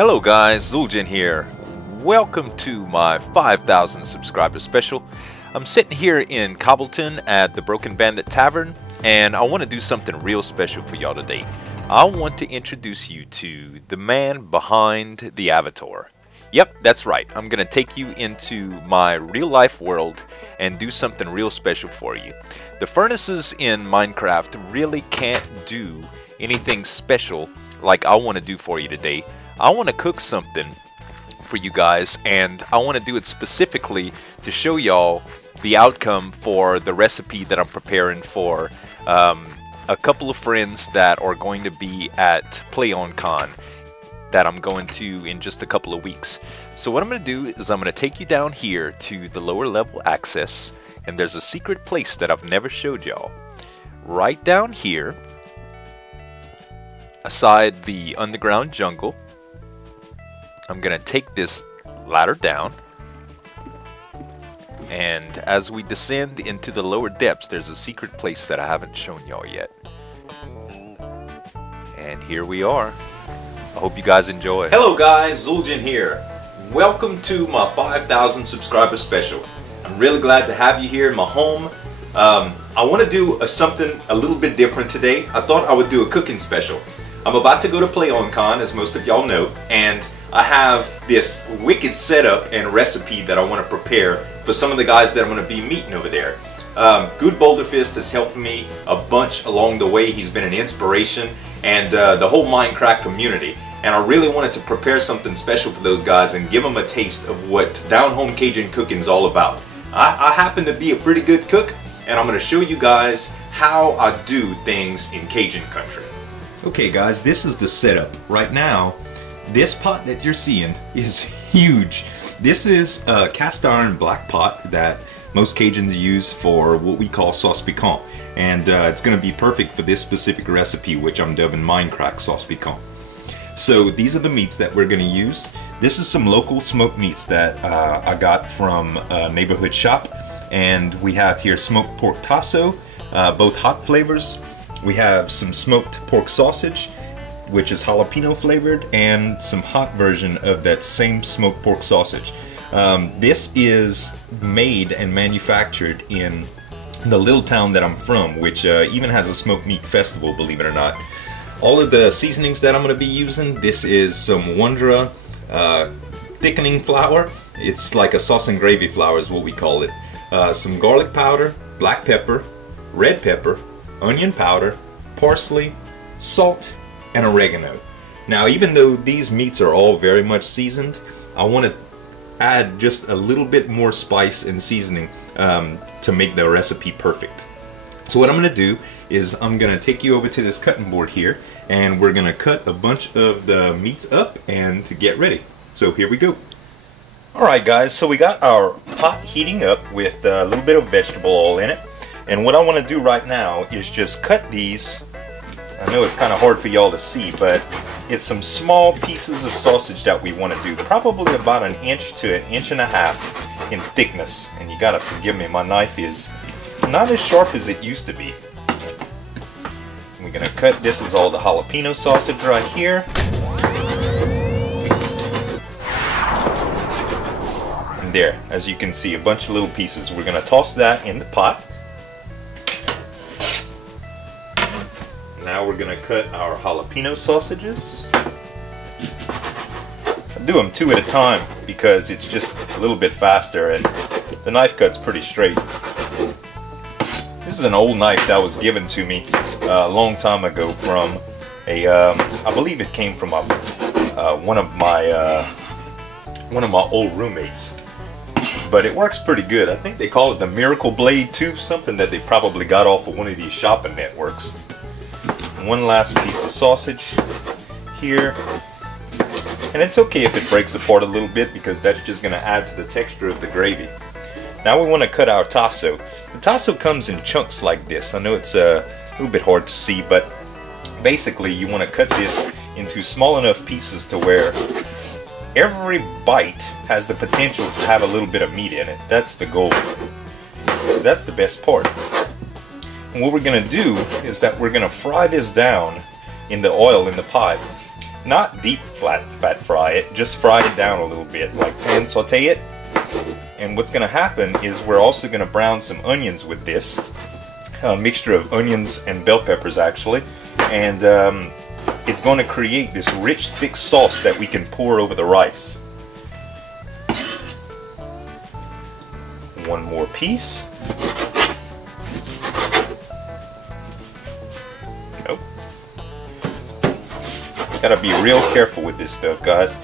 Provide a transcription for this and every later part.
Hello guys, Zueljin here. Welcome to my 5,000 subscriber special. I'm sitting here in Cobbleton at the Broken Bandit Tavern, and I want to do something real special for y'all today. I want to introduce you to the man behind the avatar. Yep, that's right. I'm going to take you into my real life world and do something real special for you. The furnaces in Minecraft really can't do anything special like I want to do for you today. I want to cook something for you guys, and I want to do it specifically to show y'all the outcome for the recipe that I'm preparing for a couple of friends that are going to be at PlayOnCon that I'm going to in just a couple of weeks. So what I'm going to do is I'm going to take you down here to the lower level access, and there's a secret place that I've never showed y'all. Right down here, aside the underground jungle, I'm going to take this ladder down, and as we descend into the lower depths, there's a secret place that I haven't shown y'all yet. And here we are. I hope you guys enjoy. Hello guys, Zueljin here. Welcome to my 5,000 subscriber special. I'm really glad to have you here in my home. I want to do something a little bit different today. I thought I would do a cooking special. I'm about to go to PlayOnCon, as most of y'all know, and I have this wicked setup and recipe that I want to prepare for some of the guys that I'm going to be meeting over there. Good Boulderfist has helped me a bunch along the way. He's been an inspiration, and the whole Mindcrack community. And I really wanted to prepare something special for those guys and give them a taste of what down-home Cajun cooking is all about. I happen to be a pretty good cook, and I'm going to show you guys how I do things in Cajun country. Okay guys, this is the setup. Right now, this pot that you're seeing is huge. This is a cast iron black pot that most Cajuns use for what we call sauce piquant. And it's going to be perfect for this specific recipe, which I'm dubbing Mindcrack sauce piquant. So these are the meats that we're going to use. This is some local smoked meats that I got from a neighborhood shop. And we have here smoked pork tasso, both hot flavors. We have some smoked pork sausage, which is jalapeno flavored, and some hot version of that same smoked pork sausage. This is made and manufactured in the little town that I'm from, which even has a smoked meat festival, believe it or not. All of the seasonings that I'm going to be using, this is some Wondra thickening flour. It's like a sauce and gravy flour is what we call it. Some garlic powder, black pepper, red pepper, onion powder, parsley, salt, and oregano. Now, even though these meats are all very much seasoned, I want to add just a little bit more spice and seasoning to make the recipe perfect. So what I'm going to do is I'm going to take you over to this cutting board here, and we're going to cut a bunch of the meats up and to get ready. So here we go. Alright guys, so we got our pot heating up with a little bit of vegetable oil in it, and what I want to do right now is just cut these. I know it's kind of hard for y'all to see, but it's some small pieces of sausage that we want to do, probably about 1 inch to 1.5 inches in thickness. And you gotta forgive me, my knife is not as sharp as it used to be. We're gonna cut, this is all the jalapeno sausage right here. And there, as you can see, a bunch of little pieces. We're gonna toss that in the pot. Now we're going to cut our jalapeno sausages. I do them 2 at a time because it's just a little bit faster, and the knife cut's pretty straight. This is an old knife that was given to me a long time ago from a, I believe it came from one of my old roommates. But it works pretty good. I think they call it the Miracle Blade 2, something that they probably got off of one of these shopping networks. One last piece of sausage here, and it's okay if it breaks apart a little bit because that's just going to add to the texture of the gravy. Now we want to cut our tasso. The tasso comes in chunks like this. I know it's a little bit hard to see, but basically you want to cut this into small enough pieces to where every bite has the potential to have a little bit of meat in it. That's the goal. So that's the best part. And what we're going to do is that we're going to fry this down in the oil in the pot not deep fat fry it, just fry it down a little bit, like pan saute it. And what's going to happen is we're also going to brown some onions with this. A mixture of onions and bell peppers actually. And it's going to create this rich, thick sauce that we can pour over the rice. One more piece. Nope. Gotta be real careful with this stuff, guys.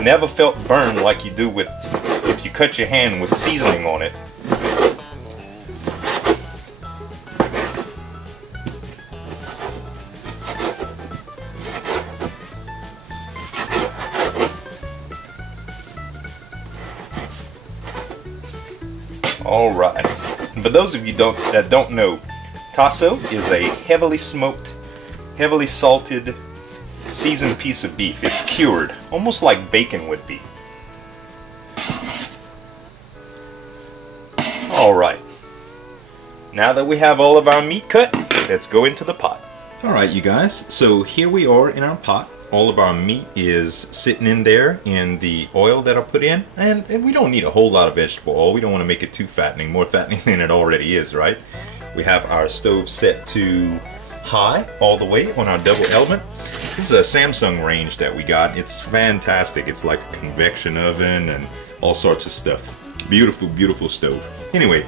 Never felt burned like you do with if you cut your hand with seasoning on it. Alright, for those of you that don't know, tasso is a heavily smoked, heavily salted, seasoned piece of beef. It's cured, almost like bacon would be. Alright, now that we have all of our meat cut, let's go into the pot. Alright you guys, so here we are in our pot. All of our meat is sitting in there in the oil that I put in, and we don't need a whole lot of vegetable oil. We don't want to make it too fattening, more fattening than it already is, right? We have our stove set to high all the way on our double element. This is a Samsung range that we got. It's fantastic. It's like a convection oven and all sorts of stuff. Beautiful, beautiful stove. Anyway,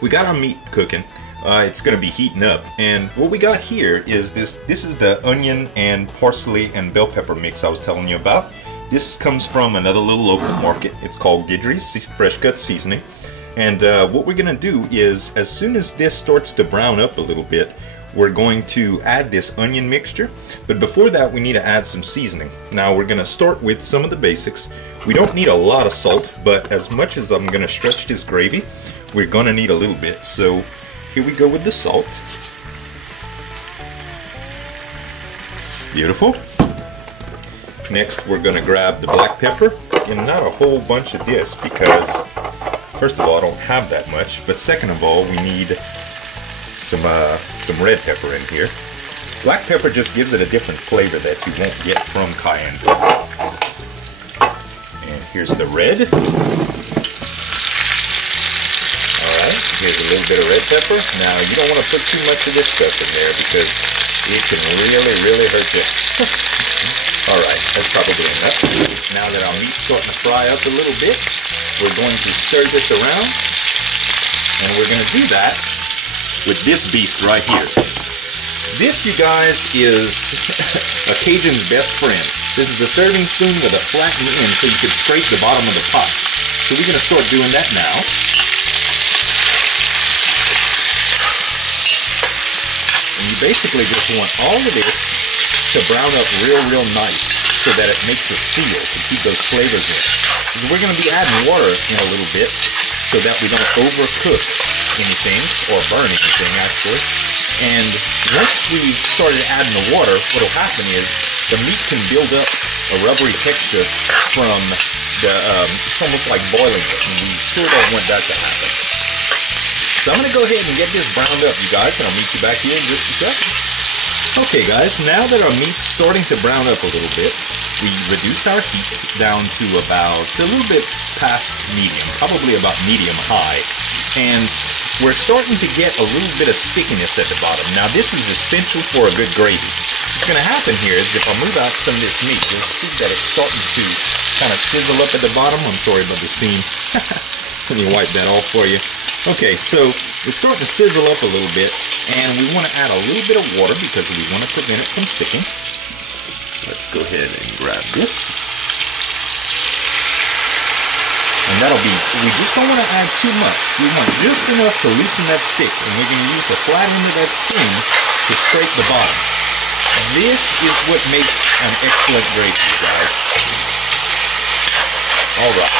we got our meat cooking. It's going to be heating up, and what we got here is this is the onion and parsley and bell pepper mix I was telling you about. This comes from another little local market. It's called Guidry's Fresh Cut Seasoning, and what we're going to do is, as soon as this starts to brown up a little bit, we're going to add this onion mixture. But before that, we need to add some seasoning. Now we're going to start with some of the basics. We don't need a lot of salt, but as much as I'm going to stretch this gravy, we're going to need a little bit. So here we go with the salt. Beautiful. Next we're going to grab the black pepper, and not a whole bunch of this because first of all I don't have that much, but second of all we need some red pepper in here. Black pepper just gives it a different flavor that you won't get from cayenne pepper. And here's the red. Here's a little bit of red pepper. Now, you don't want to put too much of this stuff in there because it can really, really hurt you. Alright, that's probably enough. Now that our meat's starting to fry up a little bit, we're going to stir this around. And we're going to do that with this beast right here. This, you guys, is a Cajun's best friend. This is a serving spoon with a flattened end so you can scrape the bottom of the pot. So we're going to start doing that now. You basically just want all of this to brown up real nice so that it makes a seal to keep those flavors in. And we're going to be adding water in a little bit so that we don't overcook anything or burn anything actually. And once we started adding the water, what will happen is the meat can build up a rubbery texture from the, it's almost like boiling it, and we sure don't want that to happen. So I'm going to go ahead and get this browned up, you guys, and I'll meet you back here in just a second. Okay, guys, now that our meat's starting to brown up a little bit, we reduced our heat down to about a little bit past medium, probably about medium-high, and we're starting to get a little bit of stickiness at the bottom. Now, this is essential for a good gravy. What's going to happen here is if I move out some of this meat, you'll see that it's starting to kind of sizzle up at the bottom. I'm sorry about the steam. Let me wipe that off for you. Okay, so it's starting to sizzle up a little bit, and we want to add a little bit of water because we want to prevent it from sticking. Let's go ahead and grab this. And that'll be, we just don't want to add too much. We want just enough to loosen that stick, and we're going to use the flat end of that spoon to scrape the bottom. This is what makes an excellent gravy, guys. Alright.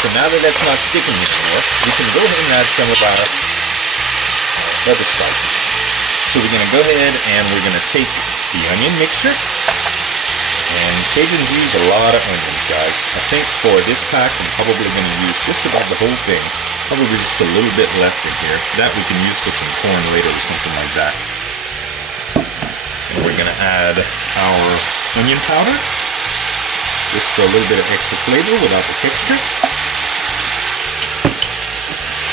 So now that that's not sticking anymore, we can go ahead and add some of our other spices. So we're going to go ahead and we're going to take the onion mixture. And Cajuns use a lot of onions, guys. I think for this pack, I'm probably going to use just about the whole thing. Probably just a little bit left in here. That we can use for some corn later or something like that. And we're going to add our onion powder, just for a little bit of extra flavor without the texture.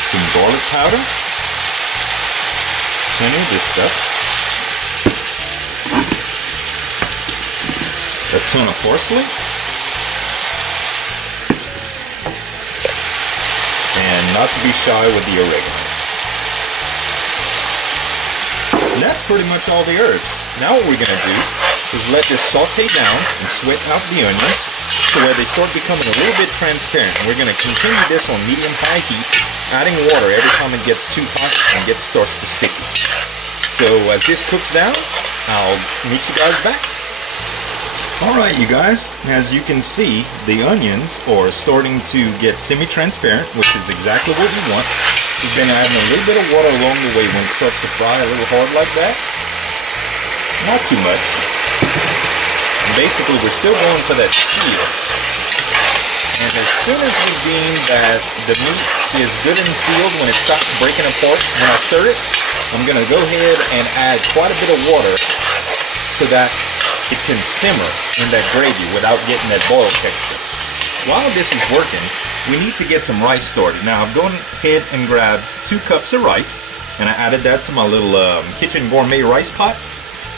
Some garlic powder. Plenty of this stuff. A ton of parsley. And not to be shy with the oregano. And that's pretty much all the herbs. Now what we're going to do is let this saute down and sweat out the onions to where they start becoming a little bit transparent. And we're going to continue this on medium-high heat, adding water every time it gets too hot and starts to sticky. So as this cooks down, I'll meet you guys back. Alright you guys, as you can see, the onions are starting to get semi-transparent, which is exactly what we want. We've been adding a little bit of water along the way when it starts to fry a little hard like that. Not too much. And basically we're still going for that seal. And as soon as we deem that the meat is good and sealed, when it stops breaking apart, when I stir it, I'm going to go ahead and add quite a bit of water so that it can simmer in that gravy without getting that boil texture. While this is working, we need to get some rice started. Now I've gone ahead and grabbed 2 cups of rice, and I added that to my little kitchen gourmet rice pot.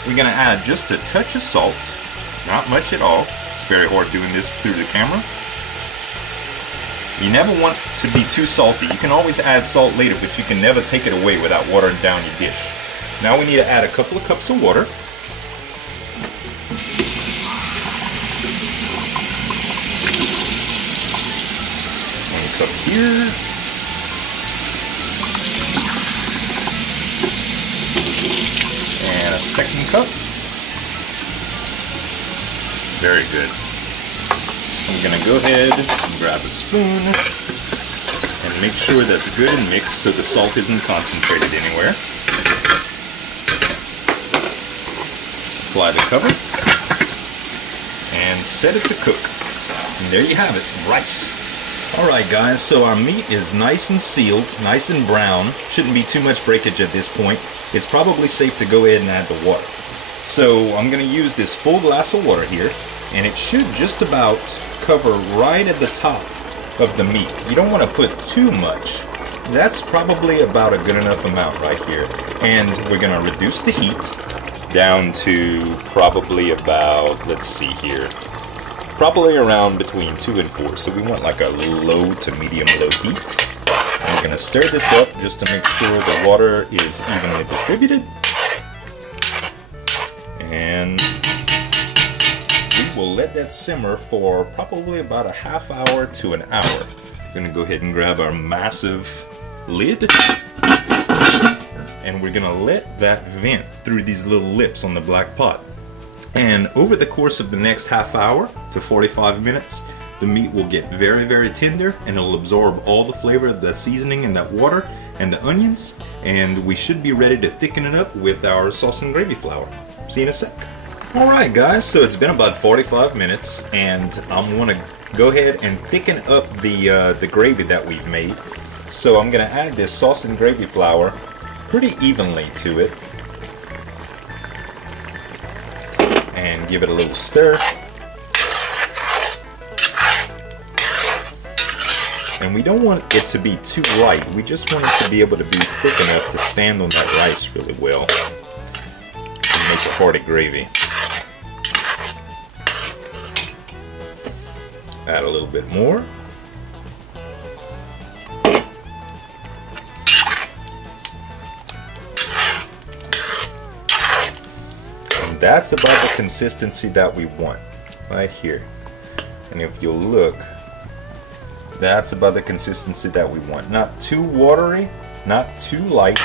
We're going to add just a touch of salt, not much at all. It's very hard doing this through the camera. You never want to be too salty. You can always add salt later, but you can never take it away without watering down your dish. Now we need to add a couple of cups of water. Up here. And a second cup. Very good. I'm going to go ahead and grab a spoon and make sure that's good and mixed so the salt isn't concentrated anywhere. Apply the cover and set it to cook. And there you have it, rice. Alright guys, so our meat is nice and sealed, nice and brown. Shouldn't be too much breakage at this point. It's probably safe to go ahead and add the water. So I'm going to use this full glass of water here, and it should just about cover right at the top of the meat. You don't want to put too much. That's probably about a good enough amount right here. And we're going to reduce the heat down to probably about, let's see here, probably around between 2 and 4. So we want like a low to medium low heat. And we're going to stir this up just to make sure the water is evenly distributed. And we will let that simmer for probably about a half hour to an hour. We're going to go ahead and grab our massive lid. And we're going to let that vent through these little lips on the black pot. And over the course of the next half hour to 45 minutes, the meat will get very, very tender, and it'll absorb all the flavor of that seasoning and that water and the onions, and we should be ready to thicken it up with our sauce and gravy flour. See you in a sec. Alright guys, so it's been about 45 minutes, and I'm going to go ahead and thicken up the gravy that we've made. So I'm going to add this sauce and gravy flour pretty evenly to it. And give it a little stir. And we don't want it to be too light. We just want it to be able to be thick enough to stand on that rice really well and make a hearty gravy. Add a little bit more. That's about the consistency that we want right here. And if you look, that's about the consistency that we want. Not too watery, not too light,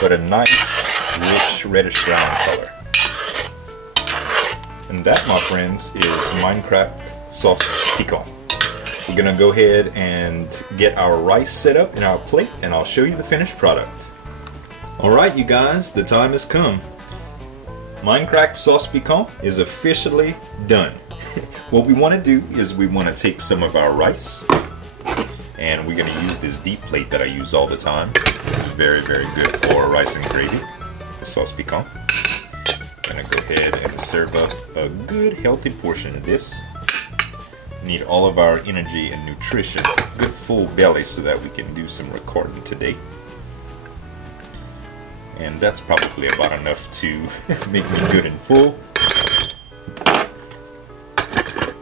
but a nice, rich, reddish brown color. And that, my friends, is Mindcrack sauce piquant. We're gonna go ahead and get our rice set up in our plate, and I'll show you the finished product. Alright you guys, the time has come. Mindcrack sauce piquant is officially done. What we want to do is we want to take some of our rice, and we're going to use this deep plate that I use all the time. It's very, very good for rice and gravy, the sauce piquant. I'm going to go ahead and serve up a good healthy portion of this. Need all of our energy and nutrition, good full belly, so that we can do some recording today. And that's probably about enough to make me good and full.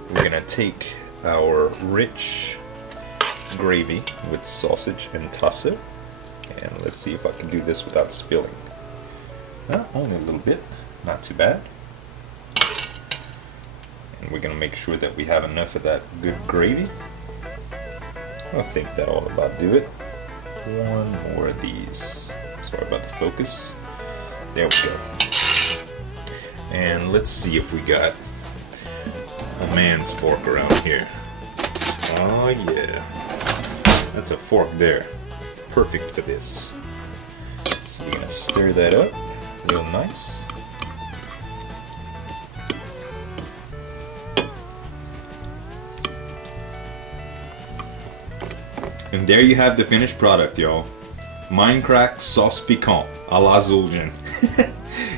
We're gonna take our rich gravy with sausage and tasso, and let's see if I can do this without spilling. Only a little bit, not too bad. And we're gonna make sure that we have enough of that good gravy. I think that ought about do it. One more of these. Sorry about the focus. There we go. And let's see if we got a man's fork around here. Oh yeah. That's a fork there. Perfect for this. So you're gonna stir that up real nice. And there you have the finished product, y'all. Mindcrack sauce piquant a la Zueljin.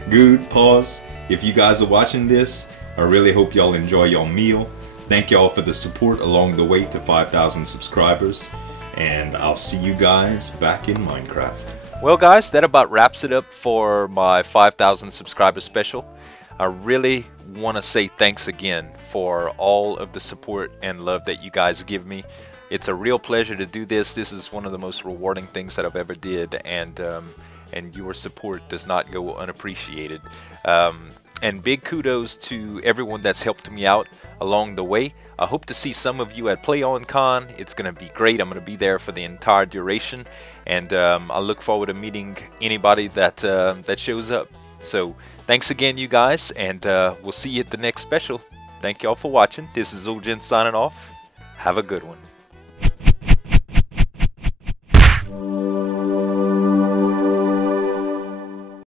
Good, pause. If you guys are watching this, I really hope y'all enjoy your meal. Thank y'all for the support along the way to 5,000 subscribers. And I'll see you guys back in Minecraft. Well guys, that about wraps it up for my 5,000 subscriber special. I really want to say thanks again for all of the support and love that you guys give me. It's a real pleasure to do this. This is one of the most rewarding things that I've ever did, and your support does not go unappreciated. And big kudos to everyone that's helped me out along the way. I hope to see some of you at PlayOnCon. It's going to be great. I'm going to be there for the entire duration, and I look forward to meeting anybody that that shows up. So thanks again, you guys, and we'll see you at the next special. Thank y'all for watching. This is Zueljin signing off. Have a good one.